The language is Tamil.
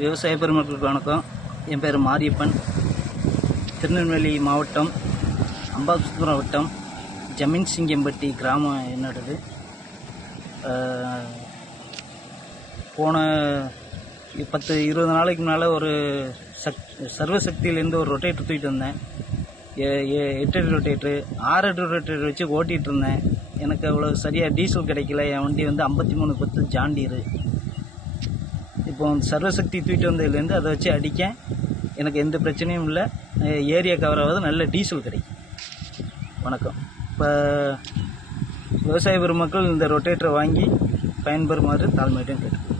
விவசாய பெருமக்களுக்கு வணக்கம். என் பேர் மாரியப்பன். திருநெல்வேலி மாவட்டம் அம்பாசமுத்திரம் வட்டம் ஜமீன் சிங்கம்பட்டி கிராமம் என்னோடது. போன 10-20 நாளைக்கு முன்னால் ஒரு சர்வசக்தியிலேருந்து ஒரு ரொட்டேட்டர் தூக்கிட்டு வந்தேன். 8 அடி ரொட்டேட்ரு 6 அடி ரொட்டேட்டர் வச்சு ஓட்டிகிட்டு இருந்தேன். எனக்கு அவ்வளோ சரியாக டீசல் கிடைக்கல. என் வண்டி வந்து 5310 ஜாண்டீரு. இப்போ சர்வசக்தி தூக்கிட்டு வந்ததுலேருந்து அதை வச்சு அடிக்க எனக்கு எந்த பிரச்சனையும் இல்லை. ஏரியா கவர் ஆகாது, நல்ல டீசல் கிடைக்கும். வணக்கம். இப்போ விவசாய பெருமக்கள் இந்த ரொட்டேட்டரை வாங்கி பயன்பெறுமாறு தாழ்மையிடம் கேட்டு